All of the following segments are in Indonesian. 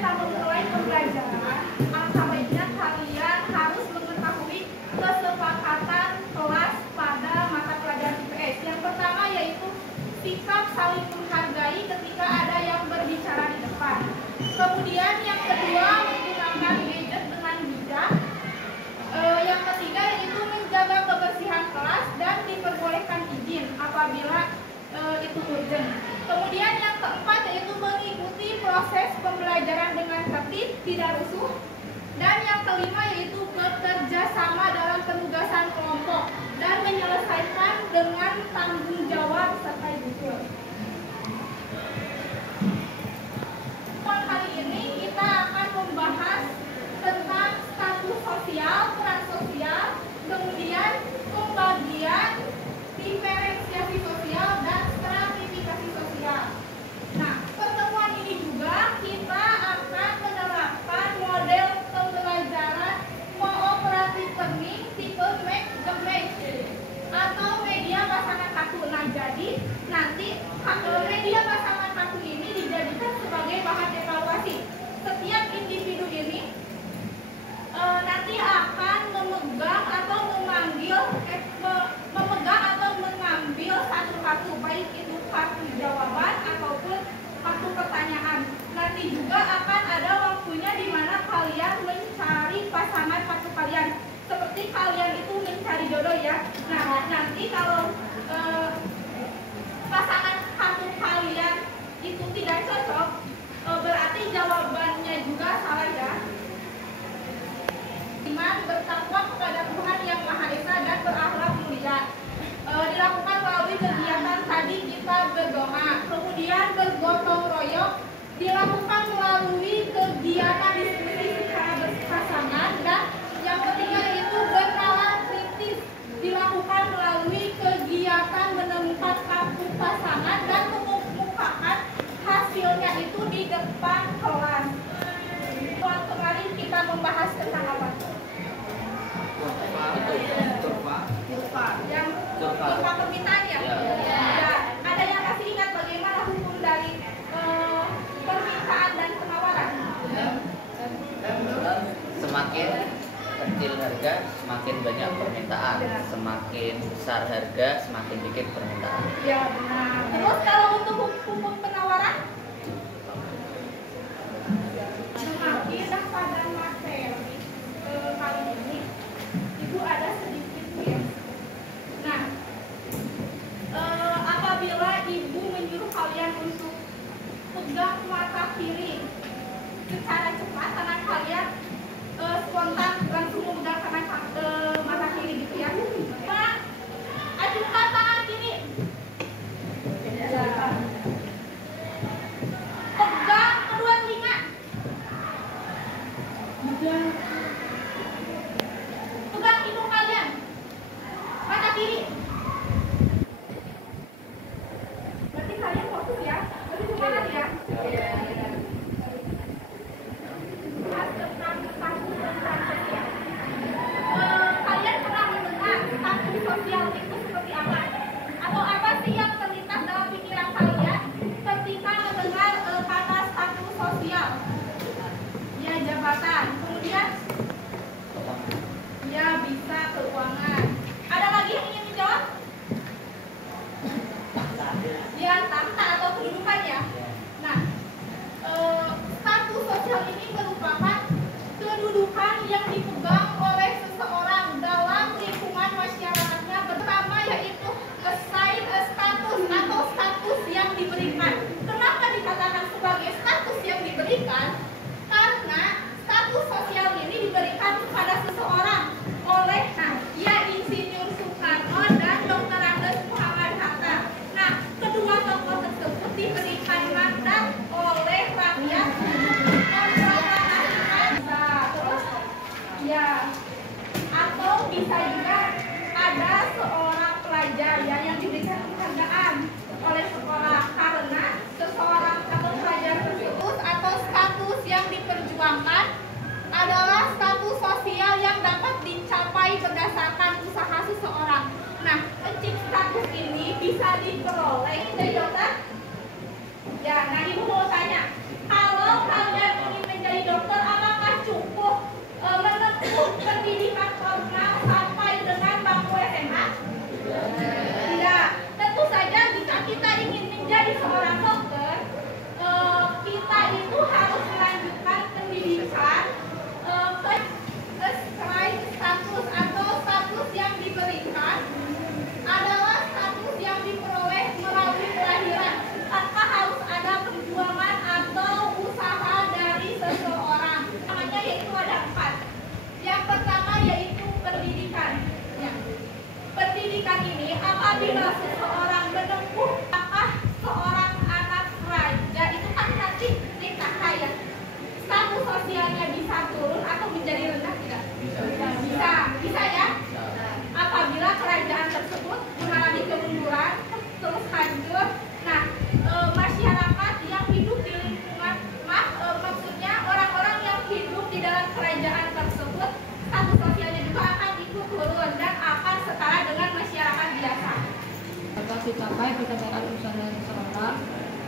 kita memulai pembelajaran, alangkah baiknya kalian harus mengetahui kesepakatan kelas pada mata pelajaran IPS. Yang pertama yaitu sikap saling menghargai ketika ada yang berbicara di depan. Kemudian yang kedua, menggunakan gadget dengan bijak. Yang ketiga yaitu menjaga kebersihan kelas dan diperbolehkan izin apabila itu urgent. Kemudian yang keempat yaitu mengikuti proses pembelajaran dengan tertib, tidak rusuh. Dan yang kelima yaitu bekerja sama dalam penugasan kelompok dan menyelesaikan dengan tanggung jawab serta jujur. Kali ini kita akan membahas tentang status sosial, peran sosial, kemudian pembagian, diferensiasi sosial, dan stratifikasi sosial. Nah, pertemuan ini juga kita akan menerapkan model pembelajaran cooperative learning tipe make the match atau media pasangan kaku. Nah, jadi nanti media pasangan kaku ini dijadikan sebagai bahan evaluasi. Setiap individu ini nanti akan memegang atau mengambil satu kartu, baik itu kartu jawaban ataupun kartu pertanyaan. Nanti juga akan ada waktunya di mana kalian mencari pasangan kartu kalian, seperti kalian itu mencari jodoh ya. Nah, nanti kalau pasangan kartu kalian itu tidak cocok, berarti jawabannya juga salah ya. Iman, bertakwa kepada Tuhan Yang Maha Esa dan berakhlak mulia. Dilakukan melalui kegiatan tadi kita berdoa, kemudian bergotong royong, dilakukan melalui kegiatan diskusi secara berpasangan, dan yang ketiga yaitu bernalar kritis, dilakukan melalui kegiatan menemukan kartu pasangan dan mengemukakan hasilnya itu di depan kelas. Kemarin kita membahas tentang apa? Yang kurva permintaan ya? Ya. Ada yang masih ingat bagaimana hukum dari permintaan dan penawaran? Semakin kecil harga, semakin banyak permintaan. Semakin besar harga, semakin dikit permintaan. Ya, benar. Terus kalau untuk hukum penawaran? Semakin pada materi kali ini itu ada sedikit tips. Nah, apabila ibu menyuruh kalian untuk pegang mata kiri secara cepat, tangan kalian spontan langsung memegang mata kiri gitu ya. Nah, ajukan tangan kiri. Pegang kedua telinga. Pegang hidung kalian, mata kiri. Berarti kalian fokus ya, lebih semangat ya. Kalian pernah mendengar status sosial itu seperti apa? Atau apa sih yang terlintas dalam pikiran kalian ketika mendengar kata status sosial? Ya, jabatan. Kemudian ya, bisa keuangan. Ada lagi yang ingin menjawab? Ya, tahta atau kedudukan ya. Nah, status sosial ini merupakan kedudukan yang dipegang oleh seseorang dalam lingkungan masyarakatnya. Pertama yaitu assign status atau status yang diberikan. Kenapa dikatakan sebagai status yang diberikan? Karena status sosial ini diberikan kepada seseorang oleh ya Insinyur Soekarno dan Dr. Andes Muhammad Hatta. Nah, kedua tokoh tersebut diberikan mandat oleh rakyat terus ya, atau bisa juga ada seorang pelajar ya yang diberikan penghargaan oleh sekolah karena seseorang atau pelajar tersebut atau status yang diperjuangkan adalah status sosial yang dapat dicapai berdasarkan usaha seseorang. Nah, status ini bisa diperoleh dari dokter. Ya, nah ibu mau tanya, kalau kalian ingin kekayaan usaha seseorang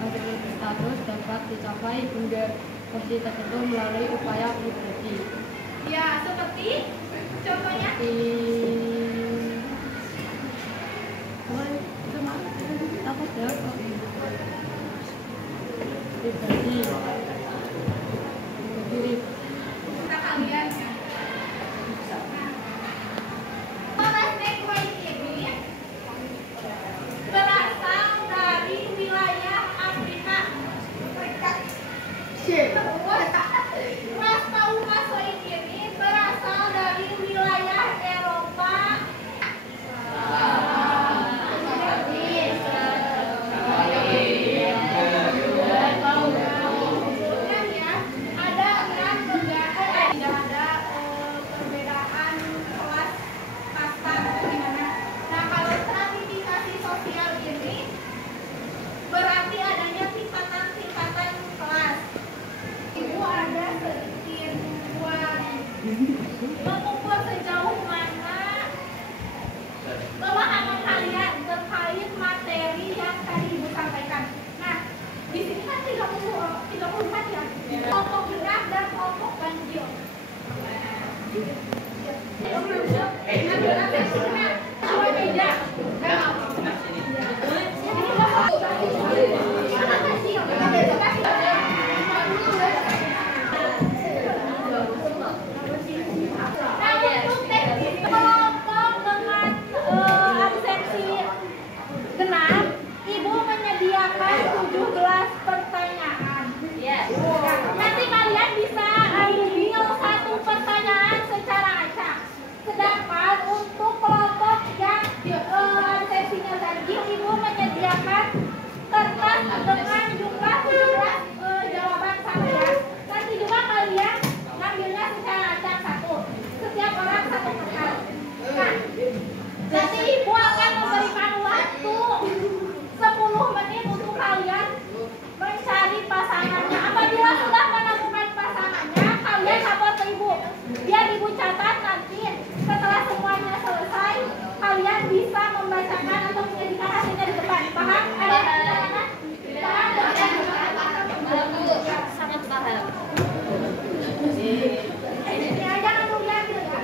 agar status dapat dicapai hingga posisi tertentu melalui upaya pribadi. Ya, seperti contohnya. Pribadi. Kata kalian ya. Polar Snake White ini berasal dari wilayah Afrika. Ras Paucasoid ini berasal dari wilayah Eropa. Kemudian ya, ada 6 negara, tidak ada perbedaan kelas kasta atau gimana. Nah, kalau stratifikasi sosial ini berarti adanya tingkatan-tingkatan kelas. Ibu ada sedikit buat mengukur sejauh mana pemahaman kalian terkait materi yang tadi Ibu sampaikan. Nah, di sini kan 34 ya. Kelompok gerak dan kelompok ganjil. Coba beda. Nah, untuk teknis kelompok dengan absensi genap, Ibu menyediakan 17 pertanyaan. Nanti kalian bisa ambil 1 pertanyaan secara acak. Sedangkan untuk kelompok yang absensinya ganjil, Ibu menyediakan kertas dengan jumlah 17 jawaban sama ya. Nanti juga kalian ngambilnya secara acak 1. Setiap orang 1 kertas. Nah, nanti Ibu akan memberikan waktu 10 menit untuk kalian mencari pasangannya. Apabila sudah menemukan pasangannya, kalian lapor ke Ibu. Biar Ibu catat nanti setelah semuanya selesai, kalian bisa membacakan atau menjadikan hasilnya di depan. Paham? Ada pertanyaan? Paham? Sangat paham. Ya, jangan dulu diambil ya.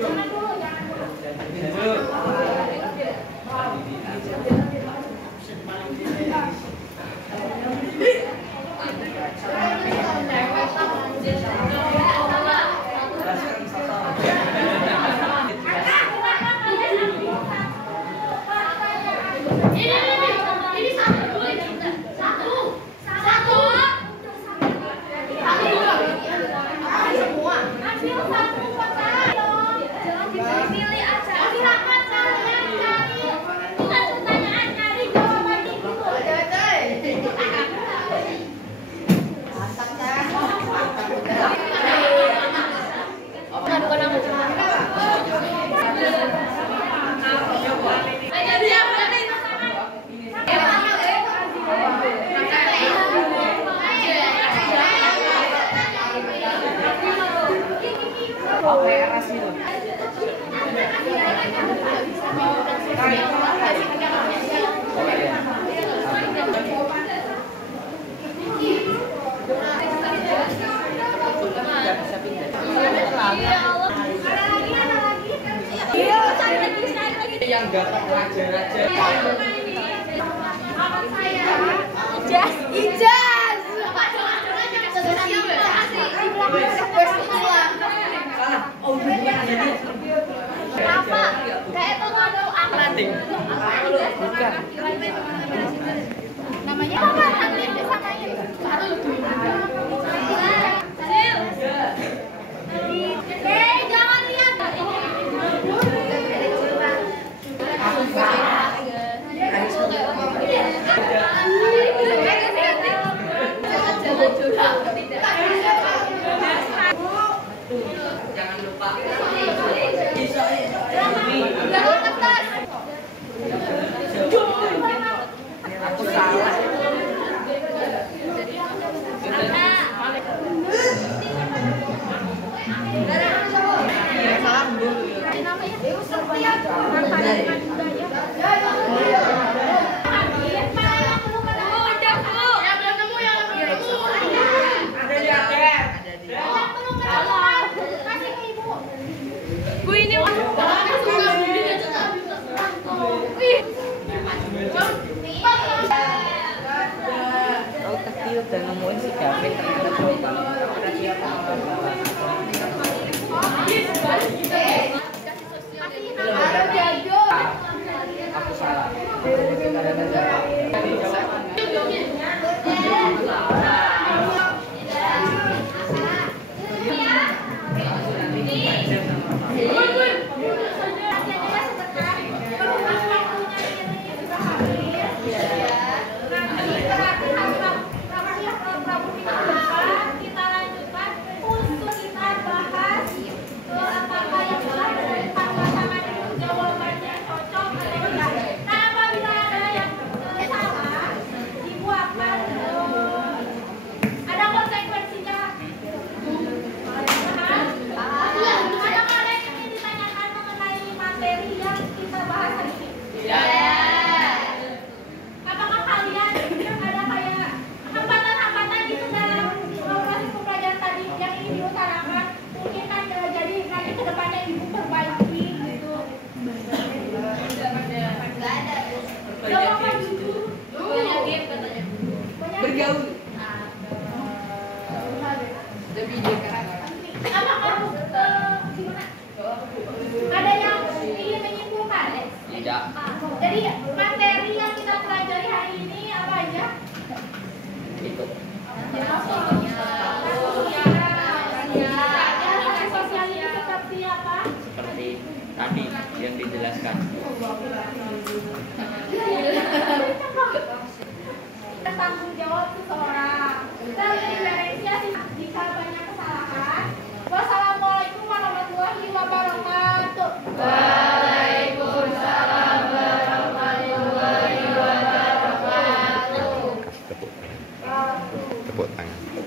Jangan dulu, jangan dulu. Yang gak raja-raja. Abang saya Ijaz. Kenapa? Kayak itu ngadu angkat. Bukan. Namanya apa? Nanti disamain. Jangan lihat. Jangan lupa. Jangan kertas. Aku salah. tadi udah nemuin si David ternyata coba. Aku salah. Kita lanjutkan untuk kita bahas apakah yang telah pasangan itu jawabannya cocok atau tidak. Nah, apabila ada yang salah, ibu akan ada konsekuensinya. Adakah ada yang ingin ditanyakan mengenai materi yang kita bahas hari ini? Apakah kalian ada kayak hambatan-hambatan gitu dalam proses pembelajaran tadi yang ingin diutarakan? Mungkin kan jadi nanti ke depannya ibu perbaiki gitu. Bergaul. Apakah gimana? Ada yang ingin menyimpulkan? Tidak. Jadi materi yang kita pelajari hari ini apa aja? Itu. Sosial ini seperti apa? Seperti tadi yang dijelaskan. Tanggung jawab seseorang dan diferensiasi jika banyak kesalahan. Wassalamualaikum warahmatullahi wabarakatuh. Waalaikumsalam warahmatullahi wabarakatuh. Tepuk tangan.